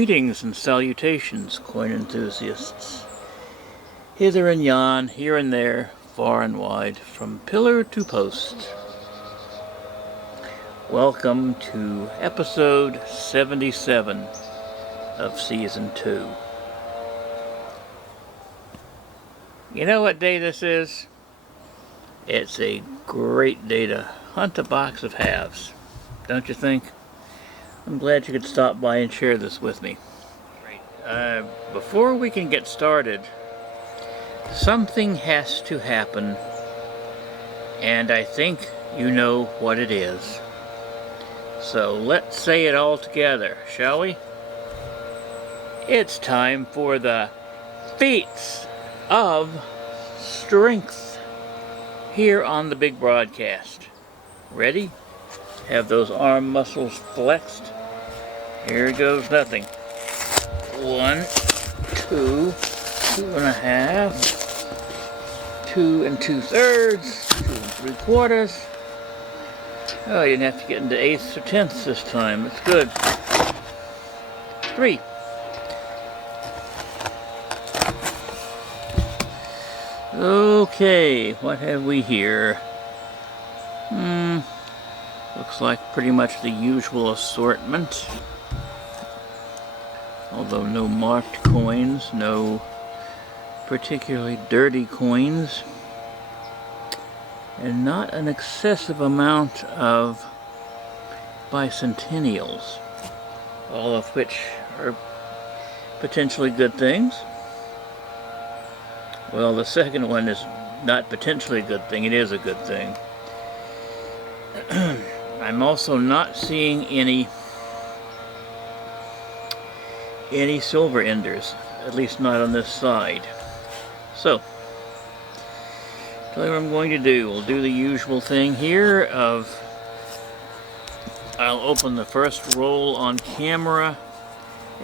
Greetings and salutations, coin enthusiasts. Hither and yon, here and there, far and wide, from pillar to post. Welcome to episode 77 of season 2. You know what day this is? It's a great day to hunt a box of halves, don't you think? I'm glad you could stop by and share this with me. Before we can get started, something has to happen, and I think you know what it is. So let's say it all together, shall we? It's time for the feats of strength here on the big broadcast. Ready? Have those arm muscles flexed. Here goes nothing. 1, 2, 2.5, 2 2/3, 2 3/4. Oh, you didn't have to get into eighths or tenths this time. That's good. 3. Okay, what have we here? Looks like pretty much the usual assortment. Although no marked coins, no particularly dirty coins, and not an excessive amount of bicentennials, all of which are potentially good things. Well, the second one is not potentially a good thing, it is a good thing. I'm also not seeing any silver enders, at least not on this side. So, tell you what I'm going to do. We'll do the usual thing here of I'll open the first roll on camera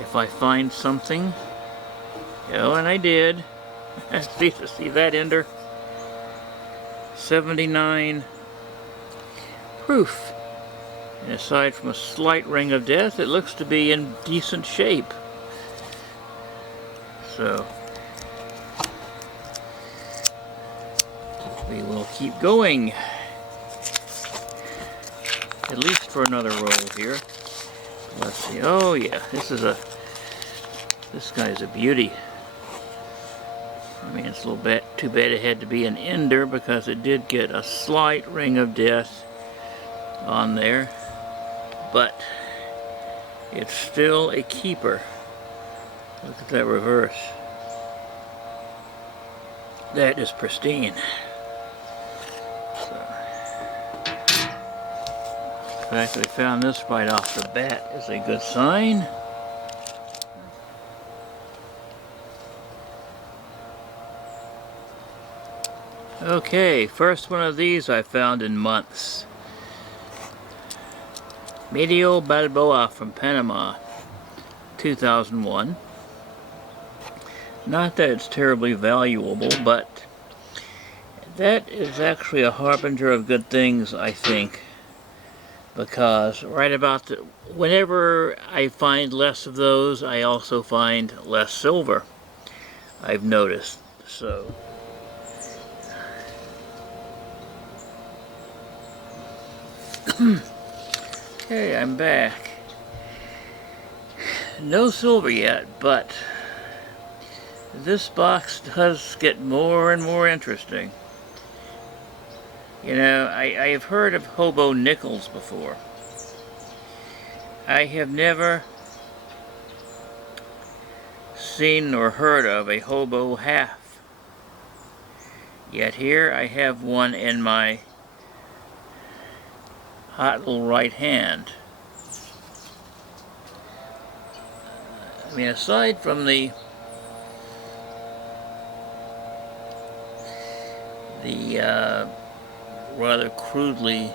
if I find something. Oh, and I did. See that ender? 79 proof. And aside from a slight ring of death, it looks to be in decent shape. So, we will keep going. At least for another roll here. Let's see. Oh yeah, this guy's a beauty. I mean, it's a little bit too bad it had to be an ender because it did get a slight ring of death on there. But it's still a keeper. Look at that reverse. That is pristine. So, the fact that we found this right off the bat is a good sign. Okay, first one of these I found in months. Medio Balboa from Panama, 2001. Not that it's terribly valuable, but that is actually a harbinger of good things, I think. Because right about whenever I find less of those, I also find less silver, I've noticed. So, okay, I'm back. No silver yet, but this box does get more and more interesting. You know, I have heard of hobo nickels before. I have never seen or heard of a hobo half. Yet here I have one in my hot little right hand. I mean, aside from the rather crudely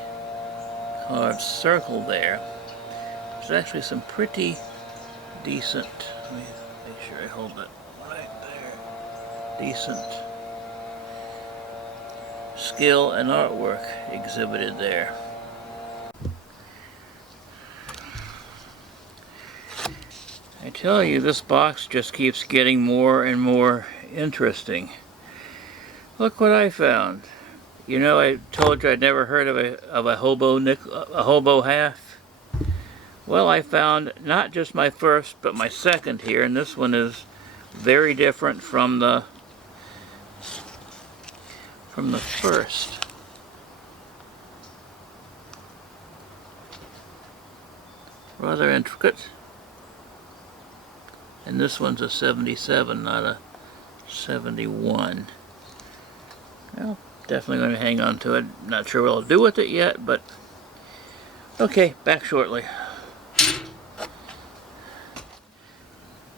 carved circle there, there's actually some pretty decent, let me make sure I hold it right there, decent skill and artwork exhibited there. tell you, this box just keeps getting more and more interesting. Look what I found. You know, I told you I'd never heard of a hobo half. Well, I found not just my first, but my second here, and this one is very different from the first. Rather intricate. And this one's a 77, not a 71. Well, definitely going to hang on to it. Not sure what I'll do with it yet, but okay, back shortly.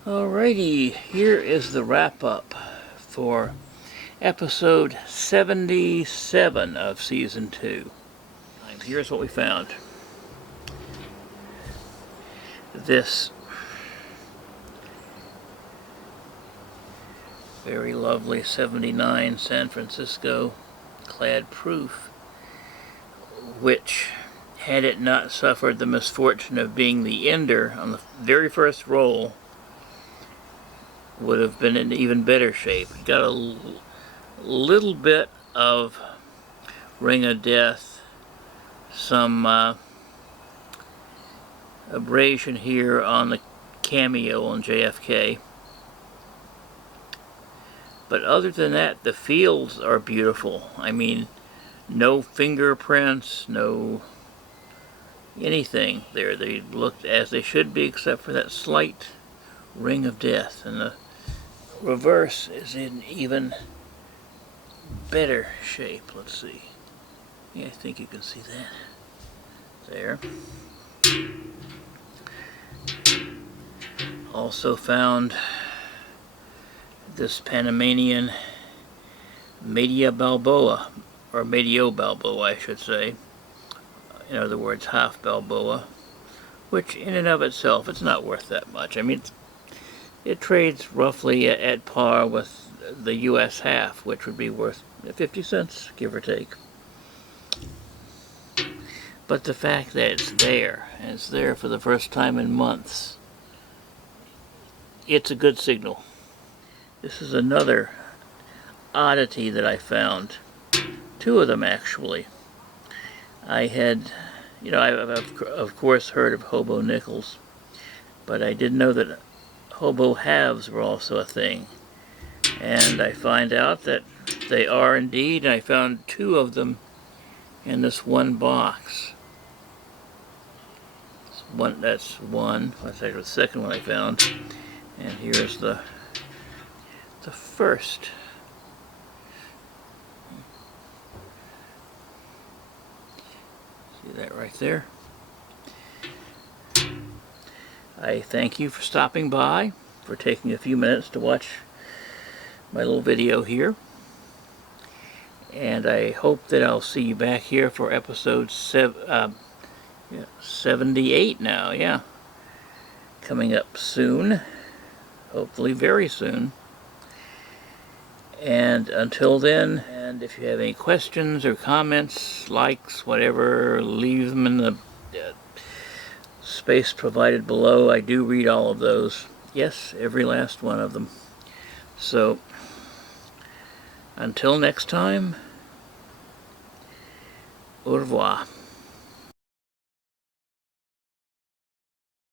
Alrighty, here is the wrap-up for episode 77 of season 2. Here's what we found. This very lovely 79 San Francisco clad proof, which, had it not suffered the misfortune of being the ender on the very first roll, would have been in even better shape. It got a little bit of ring of death, some abrasion here on the cameo on JFK. But other than that, the fields are beautiful. I mean, no fingerprints, no anything there. They looked as they should be, except for that slight ring of death. And the reverse is in even better shape. Let's see. Yeah, I think you can see that. There. Also found this Panamanian Medio Balboa, or Medio Balboa I should say, in other words half Balboa, which in and of itself it's not worth that much. I mean, it trades roughly at par with the US half, which would be worth 50 cents, give or take. But the fact that it's there, and it's there for the first time in months, it's a good signal. This is another oddity that I found. Two of them, actually. I had, you know, I've of course heard of hobo nickels, but I didn't know that hobo halves were also a thing. And I find out that they are indeed. I found two of them in this one box. That's one. That's actually the second one I found. And here's the first. See that right there? I thank you for stopping by, for taking a few minutes to watch my little video here. And I hope that I'll see you back here for episode 78 now, yeah. Coming up soon. Hopefully very soon. And until then, and if you have any questions or comments, likes, whatever, leave them in the space provided below. I do read all of those. Yes, every last one of them. So, until next time, au revoir.